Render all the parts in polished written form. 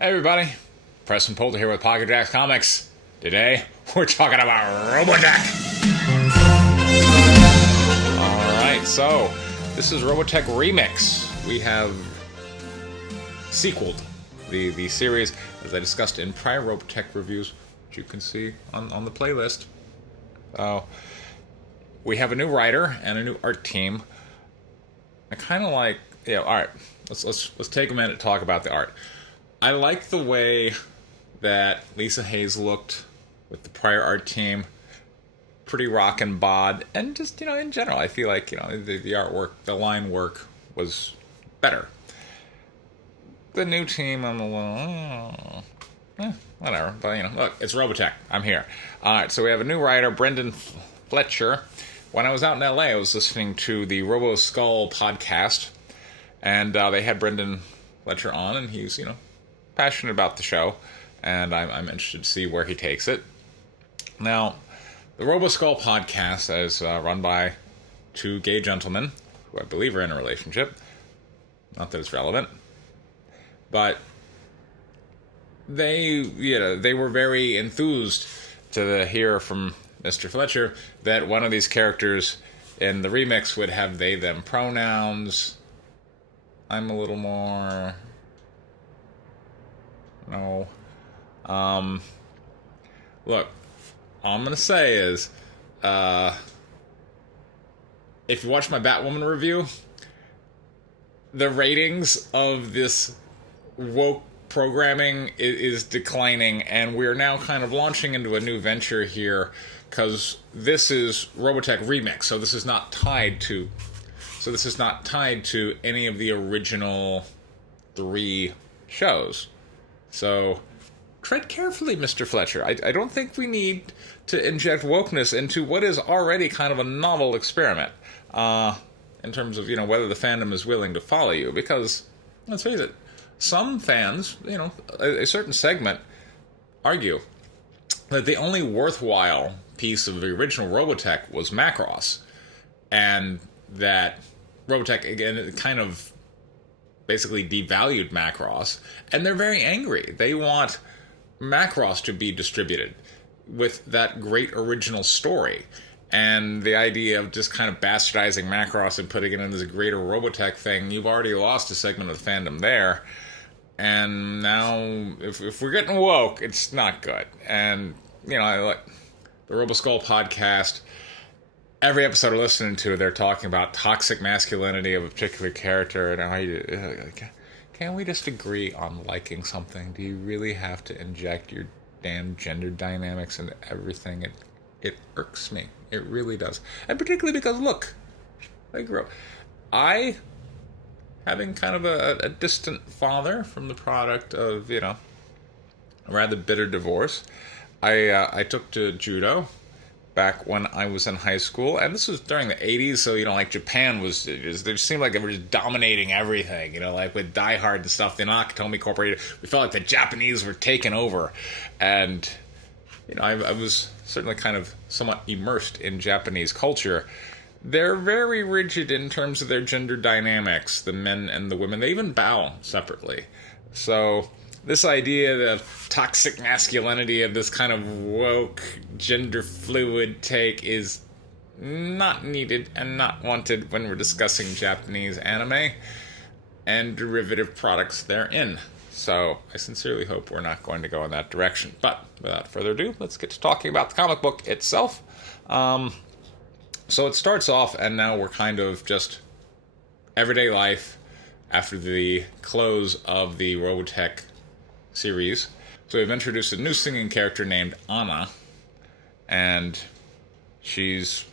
Hey everybody, Preston Poulter here with Pocket Jacks Comics. Today, we're talking about Robotech! Alright, so, this is Robotech Remix. We have sequeled the series, as I discussed in prior Robotech reviews, which you can see on the playlist. We have a new writer and a new art team. I kind of like, alright, let's take a minute to talk about the art. I like the way that Lisa Hayes looked with the prior art team. Pretty rock and bod. And just, in general, I feel like, the artwork, the line work was better. The new team, I'm a little, whatever. But, look, it's Robotech. I'm here. Alright, so we have a new writer, Brenden Fletcher. When I was out in LA, I was listening to the Robo Skull podcast. And they had Brenden Fletcher on, and he's, passionate about the show, and I'm interested to see where he takes it. Now, the Robo Skull podcast is run by two gay gentlemen who I believe are in a relationship. Not that it's relevant, but they were very enthused to hear from Mr. Fletcher that one of these characters in the remix would have they/them pronouns. I'm a little more... No. Look, all I'm going to say is, if you watch my Batwoman review, the ratings of this woke programming is declining, and we're now kind of launching into a new venture here, because this is Robotech Remix, so this is not tied to any of the original 3 shows. So, tread carefully, Mr. Fletcher. I don't think we need to inject wokeness into what is already kind of a novel experiment, in terms of, whether the fandom is willing to follow you. Because, let's face it, some fans, a certain segment, argue that the only worthwhile piece of the original Robotech was Macross. And that Robotech, again, it kind of basically devalued Macross, and they're very angry. They want Macross to be distributed with that great original story, and the idea of just kind of bastardizing Macross and putting it in this greater Robotech thing, you've already lost a segment of the fandom there, and now, if we're getting woke, it's not good. And, I like the RoboSkull podcast. Every episode we're listening to, they're talking about toxic masculinity of a particular character, and can't we just agree on liking something? Do you really have to inject your damn gender dynamics into everything? It irks me. It really does. And particularly because, look, having kind of a distant father from the product of, a rather bitter divorce, I took to judo back when I was in high school, and this was during the 80s, so, Japan was, they just seemed like they were just dominating everything, like with Die Hard and stuff, the Nakatomi Corporation, we felt like the Japanese were taking over, and, I was certainly kind of somewhat immersed in Japanese culture. They're very rigid in terms of their gender dynamics, the men and the women, they even bow separately, so... This idea of toxic masculinity of this kind of woke, gender-fluid take is not needed and not wanted when we're discussing Japanese anime and derivative products therein. So, I sincerely hope we're not going to go in that direction. But, without further ado, let's get to talking about the comic book itself. So it starts off, and now we're kind of just everyday life after the close of the Robotech series. So we've introduced a new singing character named Anna, and she's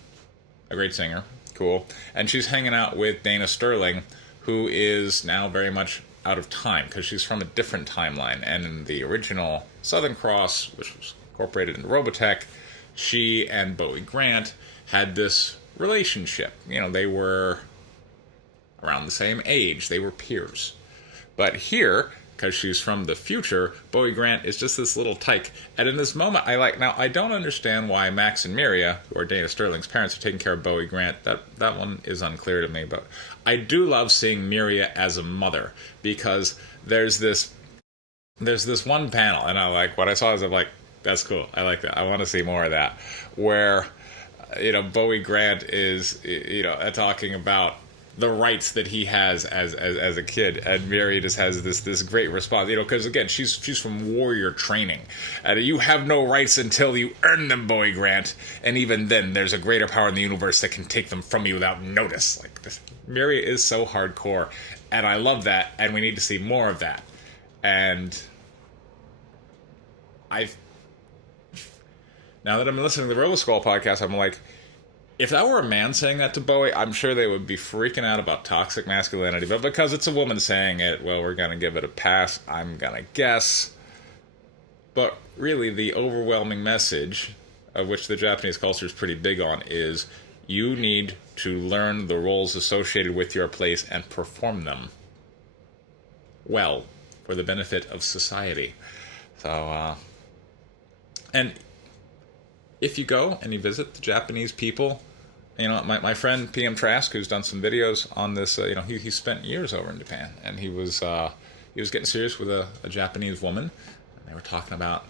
a great singer, cool, and she's hanging out with Dana Sterling, who is now very much out of time, because she's from a different timeline, and in the original Southern Cross, which was incorporated into Robotech, she and Bowie Grant had this relationship. They were around the same age, they were peers. But here, because she's from the future, Bowie Grant is just this little tyke. And in this moment, now, I don't understand why Max and Miria, who are Dana Sterling's parents, are taking care of Bowie Grant. That one is unclear to me, but I do love seeing Miria as a mother, because there's this there's this one panel, and I like what I saw is I'm like, that's cool. I like that. I want to see more of that. Where, Bowie Grant is, talking about the rights that he has as a kid, and Mary just has this great response, because again she's from warrior training, and you have no rights until you earn them, Bowie Grant, and even then there's a greater power in the universe that can take them from you without notice. Like this, Mary is so hardcore, and I love that, and we need to see more of that. And I, now that I'm listening to the RoboSkull podcast, I'm like, if that were a man saying that to Bowie, I'm sure they would be freaking out about toxic masculinity. But because it's a woman saying it, well, we're going to give it a pass, I'm going to guess. But really, the overwhelming message, of which the Japanese culture is pretty big on, is you need to learn the roles associated with your place and perform them well for the benefit of society. So, and if you go and you visit the Japanese people, my friend PM Trask, who's done some videos on this, he spent years over in Japan, and he was getting serious with a Japanese woman, and they were talking about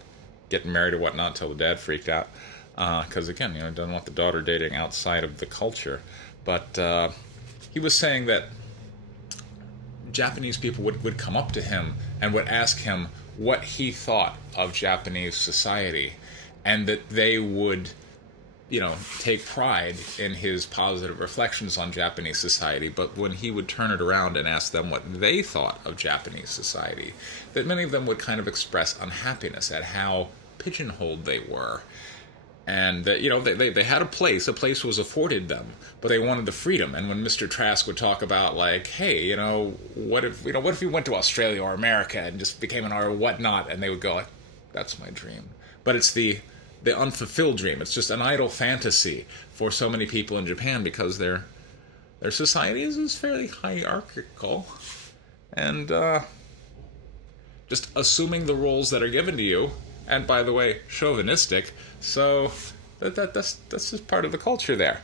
getting married or whatnot until the dad freaked out, because again, doesn't want the daughter dating outside of the culture. But he was saying that Japanese people would come up to him and would ask him what he thought of Japanese society, and that they would, take pride in his positive reflections on Japanese society. But when he would turn it around and ask them what they thought of Japanese society, that many of them would kind of express unhappiness at how pigeonholed they were. And that, they had a place was afforded them, but they wanted the freedom. And when Mr. Trask would talk about, like, hey, what if we went to Australia or America and just became an art or whatnot, and they would go, like, that's my dream. But it's the unfulfilled dream. It's just an idle fantasy for so many people in Japan, because their society is fairly hierarchical, and just assuming the roles that are given to you, and by the way, chauvinistic. So that's just part of the culture there.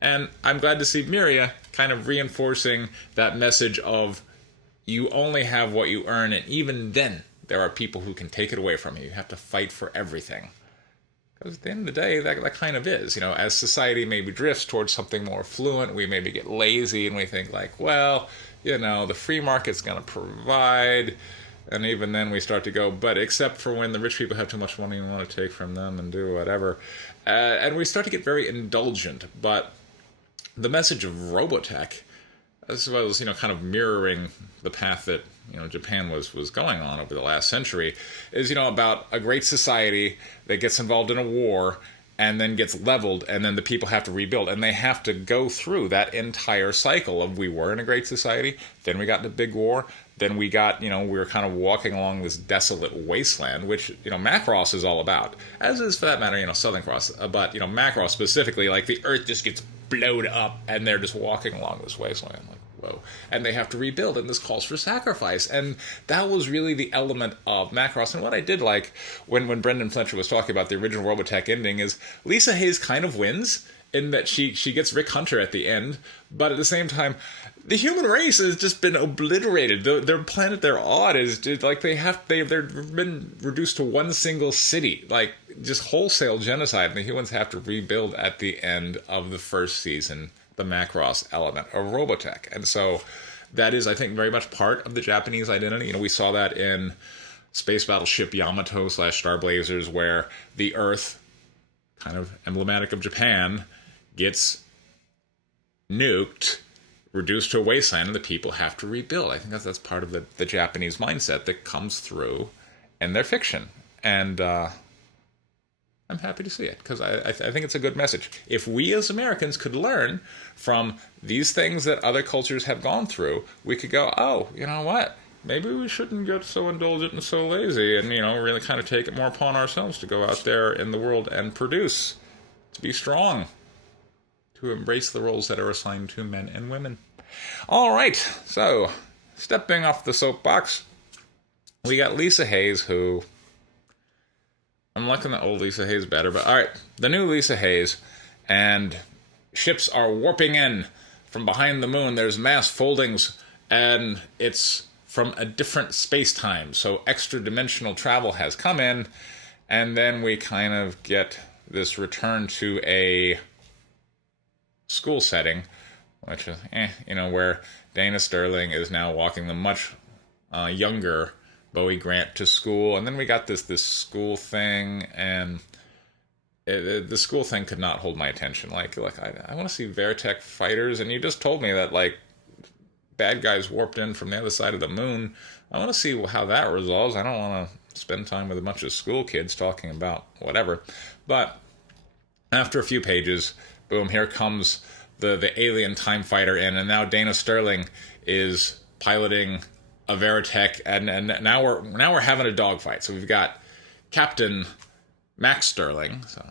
And I'm glad to see Miria kind of reinforcing that message of you only have what you earn, and even then there are people who can take it away from you. You have to fight for everything. Because at the end of the day, that kind of is. As society maybe drifts towards something more fluent, we maybe get lazy and we think like, well, the free market's going to provide. And even then we start to go, but except for when the rich people have too much money and want to take from them and do whatever. And we start to get very indulgent. But the message of Robotech, as well as, kind of mirroring the path that, Japan was going on over the last century, is, about a great society that gets involved in a war and then gets leveled, and then the people have to rebuild, and they have to go through that entire cycle of, we were in a great society, then we got in a big war, then we got, we were kind of walking along this desolate wasteland, which, Macross is all about, as is, for that matter, Southern Cross, but, Macross specifically, like, the earth just gets blowed up, and they're just walking along this wasteland, like, whoa. And they have to rebuild, and this calls for sacrifice. And that was really the element of Macross. And what I did like when Brenden Fletcher was talking about the original Robotech ending is Lisa Hayes kind of wins in that she gets Rick Hunter at the end, but at the same time, the human race has just been obliterated. Their planet they're on is just, like, they've been reduced to one single city, like just wholesale genocide, and the humans have to rebuild at the end of the first season, the Macross element of Robotech. And so that is, I think, very much part of the Japanese identity. We saw that in Space Battleship Yamato / Starblazers, where the Earth, kind of emblematic of Japan, gets nuked, reduced to a wasteland, and the people have to rebuild. I think that's part of the Japanese mindset that comes through in their fiction. And I'm happy to see it, because I think it's a good message. If we as Americans could learn from these things that other cultures have gone through, we could go, oh, you know what? Maybe we shouldn't get so indulgent and so lazy, and, really kind of take it more upon ourselves to go out there in the world and produce, to be strong, to embrace the roles that are assigned to men and women. All right, so stepping off the soapbox, we got Lisa Hayes, who, I'm liking the old Lisa Hayes better, but all right, the new Lisa Hayes, and ships are warping in from behind the moon. There's mass foldings, and it's from a different space-time. So extra dimensional travel has come in, and then we kind of get this return to a school setting, which is, where Dana Sterling is now walking the much younger Bowie Grant to school. And then we got this school thing, and the school thing could not hold my attention. Like I want to see Veritech fighters, and you just told me that, like, bad guys warped in from the other side of the moon. I want to see how that resolves. I don't want to spend time with a bunch of school kids talking about whatever. But after a few pages, boom, here comes the alien time fighter in, and now Dana Sterling is piloting a Veritech, and now we're having a dogfight. So we've got Captain Max Sterling, so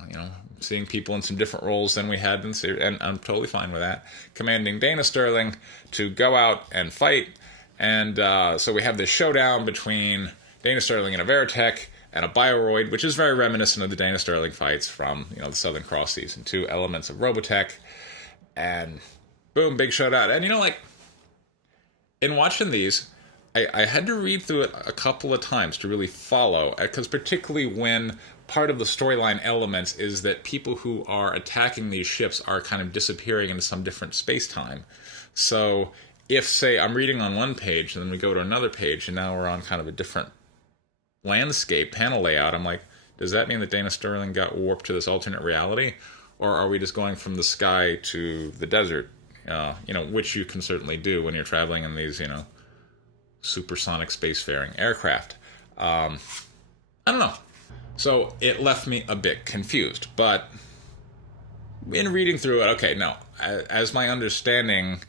seeing people in some different roles than we had in the series, and I'm totally fine with that, commanding Dana Sterling to go out and fight. And so we have this showdown between Dana Sterling and a Veritech and a Bioroid, which is very reminiscent of the Dana Sterling fights from the Southern Cross Season 2, elements of Robotech. And boom, big showdown. And in watching these, I had to read through it a couple of times to really follow, because particularly when part of the storyline elements is that people who are attacking these ships are kind of disappearing into some different space-time. So if, say, I'm reading on one page, and then we go to another page, and now we're on kind of a different landscape, panel layout, I'm like, does that mean that Dana Sterling got warped to this alternate reality? Or are we just going from the sky to the desert? Which you can certainly do when you're traveling in these, supersonic spacefaring aircraft. I don't know. So it left me a bit confused. But in reading through it, okay, no. As my understanding...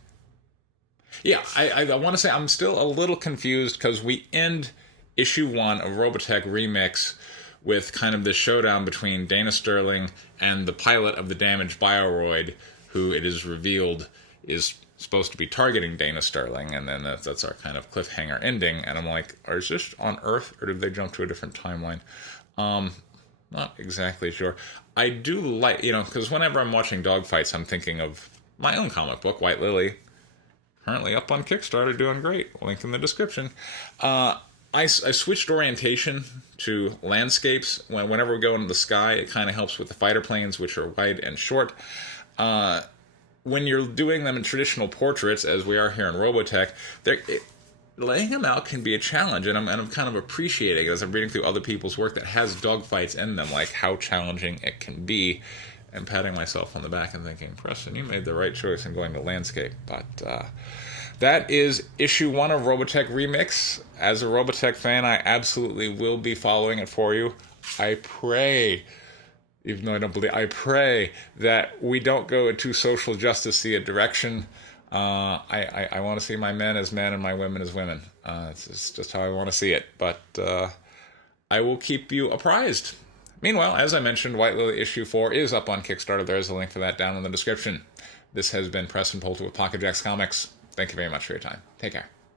Yeah, I want to say I'm still a little confused, because we end issue 1 of Robotech Remix with kind of this showdown between Dana Sterling and the pilot of the damaged Bioroid, who it is revealed is supposed to be targeting Dana Sterling, and then that's our kind of cliffhanger ending. And I'm like, is this on Earth, or did they jump to a different timeline? Not exactly sure. I do like, because whenever I'm watching dogfights, I'm thinking of my own comic book, White Lily, currently up on Kickstarter, doing great. Link in the description. I switched orientation to landscapes. Whenever we go into the sky, it kind of helps with the fighter planes, which are wide and short. When you're doing them in traditional portraits, as we are here in Robotech, laying them out can be a challenge, and I'm kind of appreciating it as I'm reading through other people's work that has dogfights in them, like how challenging it can be, and patting myself on the back and thinking, Preston, you made the right choice in going to landscape. But that is issue 1 of Robotech Remix. As a Robotech fan, I absolutely will be following it for you. I pray, even though I don't believe, I pray that we don't go into social justice-y a direction. I want to see my men as men and my women as women. It's just how I want to see it. But I will keep you apprised. Meanwhile, as I mentioned, White Lily issue 4 is up on Kickstarter. There's a link for that down in the description. This has been Preston Poulter with Pocket Jacks Comics. Thank you very much for your time. Take care.